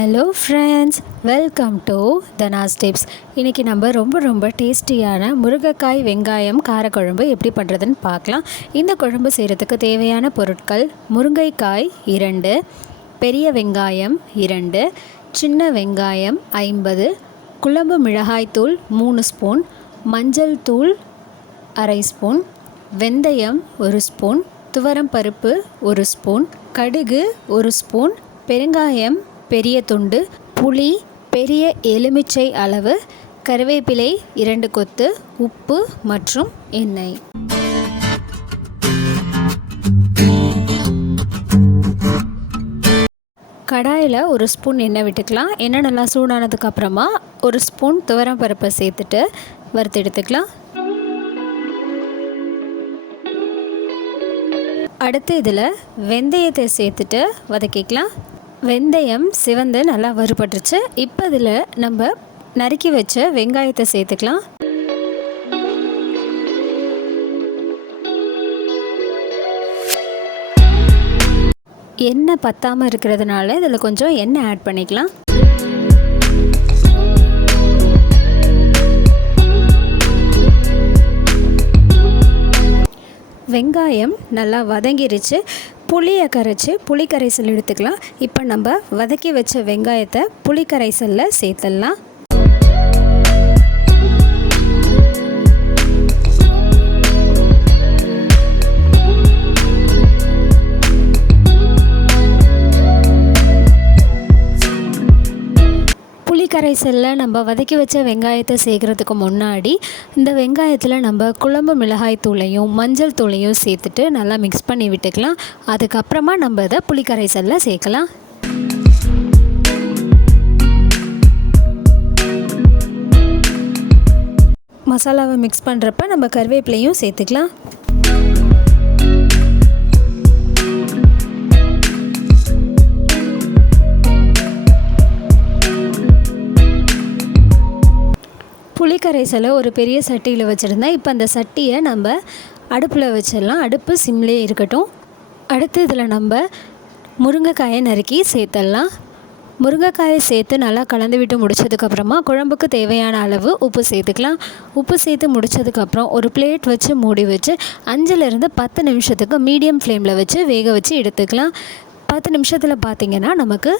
Hello friends welcome to Dhanas tips இன்றைக்கி நம்ம ரொம்ப ரொம்ப டேஸ்டியான முருங்கைக்காய் வெங்காயம் காரக்குழம்பு எப்படி பண்ணுறதுன்னு பார்க்கலாம். இந்த குழம்பு செய்கிறதுக்கு தேவையான பொருட்கள் முருங்கைக்காய் இரண்டு பெரிய வெங்காயம் இரண்டு சின்ன வெங்காயம் ஐம்பது குழம்பு மிளகாய்த்தூள் மூணு ஸ்பூன் மஞ்சள் தூள் அரை ஸ்பூன் வெந்தயம் ஒரு ஸ்பூன் துவரம் பருப்பு ஒரு ஸ்பூன் கடுகு ஒரு ஸ்பூன் பெருங்காயம் பெரிய துண்டு புளி பெரிய எலுமிச்சை அளவு கருவேப்பிலை இரண்டு கொத்து உப்பு மற்றும் எண்ணெய். கடாயில் ஒரு ஸ்பூன் எண்ணெய் விட்டுக்கலாம். எண்ணெய் நல்லா சூடானதுக்கு அப்புறமா ஒரு ஸ்பூன் துவரம் பருப்பை சேர்த்துட்டு வறுத்து எடுத்துக்கலாம். அடுத்து இதில் வெந்தயத்தை சேர்த்துட்டு வதக்கிக்கலாம். வெந்தயம் சிவந்து நல்லா வறுபட்டுருச்சு. இப்போ இதில் நம்ம நறுக்கி வச்ச வெங்காயத்தை சேர்த்துக்கலாம். எண்ணெய் பத்தாமல் இருக்கிறதுனால இதில் கொஞ்சம் எண்ணெய் ஆட் பண்ணிக்கலாம். வெங்காயம் நல்லா வதங்கிருச்சு. புளியை கரைச்சி புளி கரைசல் எடுத்துக்கலாம். இப்போ நம்ம வதக்கி வச்ச வெங்காயத்தை புளி கரைசலில் சேர்த்துடலாம். கரைசலில் நம்ம வதக்கி வச்ச வெங்காயத்தை சேர்க்குறதுக்கு முன்னாடி இந்த வெங்காயத்தில் நம்ம குழம்பு மிளகாய் தூளையும் மஞ்சள் தூளையும் சேர்த்துட்டு நல்லா மிக்ஸ் பண்ணி விட்டுக்கலாம். அதுக்கப்புறமா நம்ம இதை புளிக்கரைசலில் சேர்க்கலாம். மசாலாவை மிக்ஸ் பண்ணுறப்ப நம்ம கருவேப்பிலையும் சேர்த்துக்கலாம். புளிக்கரைசலை ஒரு பெரிய சட்டியில் வச்சுருந்தேன் இப்போ அந்த சட்டியை நம்ம அடுப்பில் வச்சிடலாம். அடுப்பு சிம்லேயே இருக்கட்டும். அடுத்து இதில் நம்ம முருங்கைக்காயை நறுக்கி சேர்த்துடலாம். முருங்கைக்காயை சேர்த்து நல்லா கலந்து விட்டு முடிச்சதுக்கப்புறமா குழம்புக்கு தேவையான அளவு உப்பு சேர்த்துக்கலாம். உப்பு சேர்த்து முடித்ததுக்கப்புறம் ஒரு பிளேட் வச்சு மூடி வச்சு அஞ்சுலேருந்து பத்து நிமிஷத்துக்கு மீடியம் ஃப்ளேமில் வச்சு வேக வச்சு எடுத்துக்கலாம். பத்து நிமிஷத்தில் பார்த்திங்கன்னா நமக்கு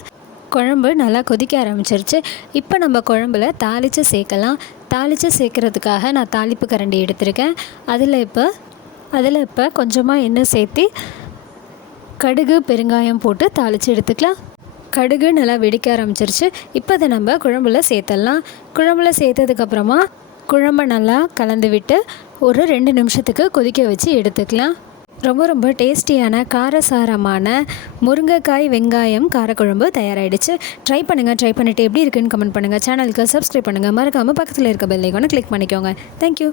குழம்பு நல்லா கொதிக்க ஆரம்பிச்சிருச்சு. இப்போ நம்ம குழம்புல தாளித்து சேர்க்கலாம். தாளித்து சேர்க்குறதுக்காக நான் தாளிப்பு கரண்டி எடுத்திருக்கேன். அதில் இப்போ அதில் இப்போ கொஞ்சமாக எண்ணெய் சேர்த்து கடுகு பெருங்காயம் போட்டு தாளித்து எடுத்துக்கலாம். கடுகு நல்லா வெடிக்க ஆரம்பிச்சிருச்சு. இப்போ அதை நம்ம குழம்புல சேர்த்துடலாம் குழம்புல சேர்த்ததுக்கப்புறமா குழம்பை நல்லா கலந்து விட்டு ஒரு ரெண்டு நிமிஷத்துக்கு கொதிக்க வச்சு எடுத்துக்கலாம். ரொம்ப ரொம்ப டேஸ்டியான காரசாரமான முருங்கைக்காய் வெங்காயம் காரக்குழம்பு தயாராகிடுச்சு ட்ரை பண்ணுங்கள் ட்ரை பண்ணிவிட்டு எப்படி இருக்குன்னு கமெண்ட் பண்ணுங்கள் சேனலுக்கு சப்ஸ்கிரைப் பண்ணுங்கள் மறக்காமல் பக்கத்தில் இருக்க பெல்லைக்கான கிளிக் பண்ணிக்கோங்க. தேங்க்யூ